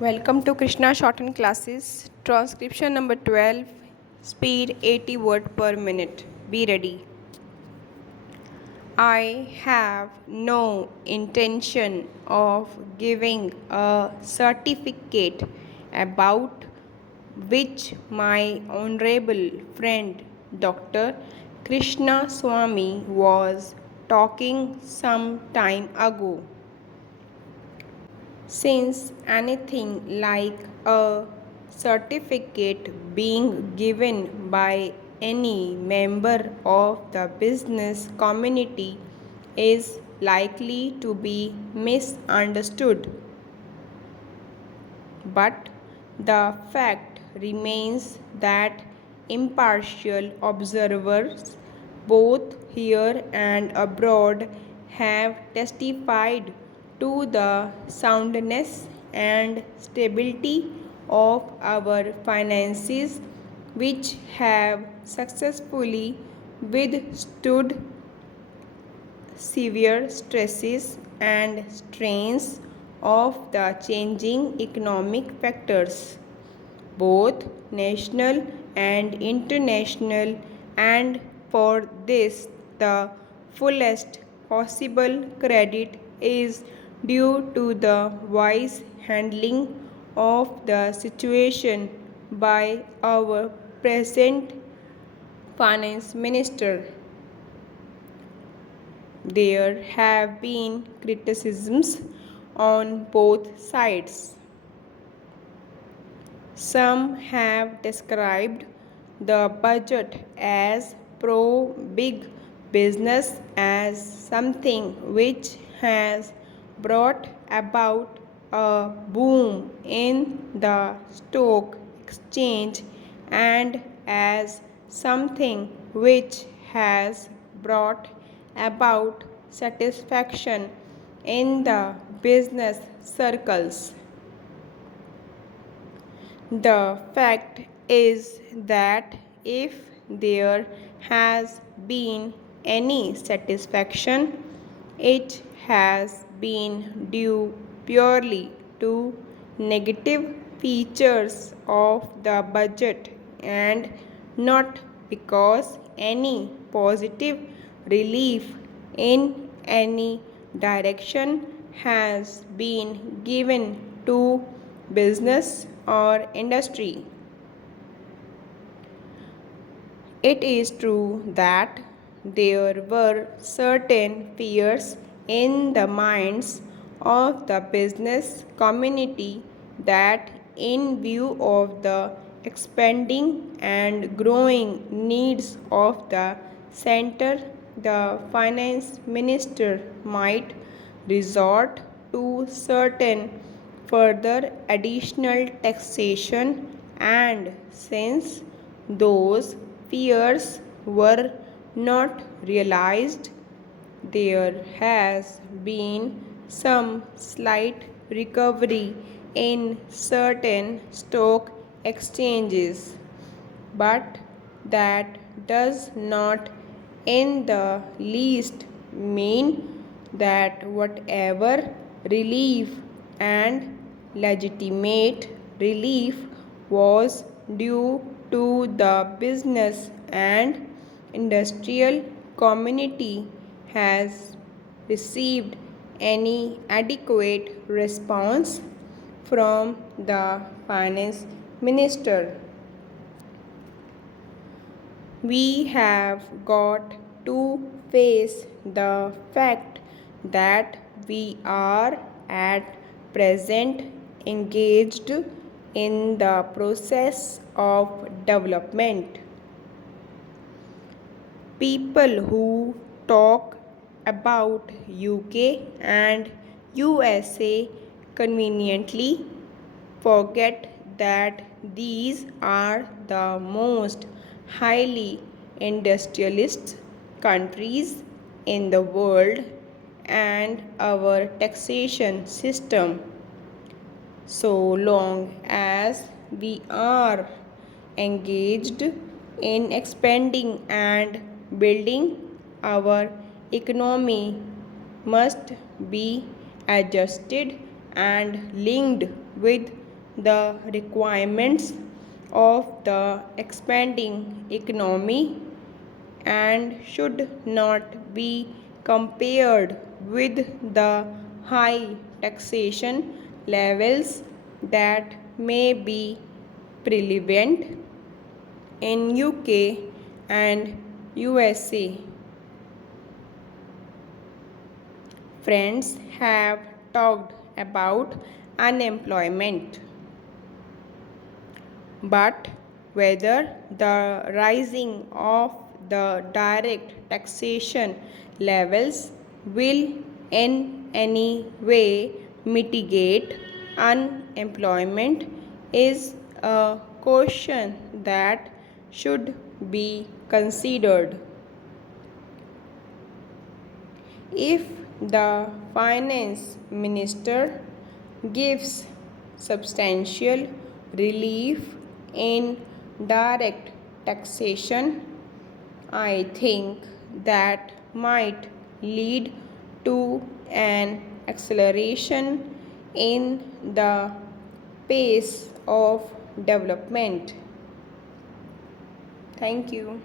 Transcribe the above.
Welcome to Krishna Shortened Classes. Transcription number 12. Speed 80 word per minute. Be ready. I have no intention of giving a certificate about which my honorable friend Dr. Krishna Swami was talking some time ago. Since anything like a certificate being given by any member of the business community is likely to be misunderstood, but the fact remains that impartial observers, both here and abroad, have testified to the soundness and stability of our finances, which have successfully withstood severe stresses and strains of the changing economic factors, both national and international, and for this the fullest possible credit is due to the wise handling of the situation by our present finance minister. There have been criticisms on both sides. Some have described the budget as pro big business, as something which has brought about a boom in the stock exchange, and as something which has brought about satisfaction in the business circles. The fact is that if there has been any satisfaction, it has been due purely to negative features of the budget, and not because any positive relief in any direction has been given to business or industry. It is true that there were certain fears in the minds of the business community that, in view of the expanding and growing needs of the center, the finance minister might resort to certain further additional taxation, and since those fears were not realized, there has been some slight recovery in certain stock exchanges, but that does not in the least mean that whatever relief and legitimate relief was due to the business and industrial community has received any adequate response from the finance minister. We have got to face the fact that we are at present engaged in the process of development. People who talk about UK and USA conveniently forget that these are the most highly industrialist countries in the world, and our taxation system, so long as we are engaged in expanding and building our economy, must be adjusted and linked with the requirements of the expanding economy and should not be compared with the high taxation levels that may be prevalent in UK and USA. Friends have talked about unemployment, but whether the rising of the direct taxation levels will in any way mitigate unemployment is a question that should be considered. If the finance minister gives substantial relief in direct taxation, I think that might lead to an acceleration in the pace of development. Thank you.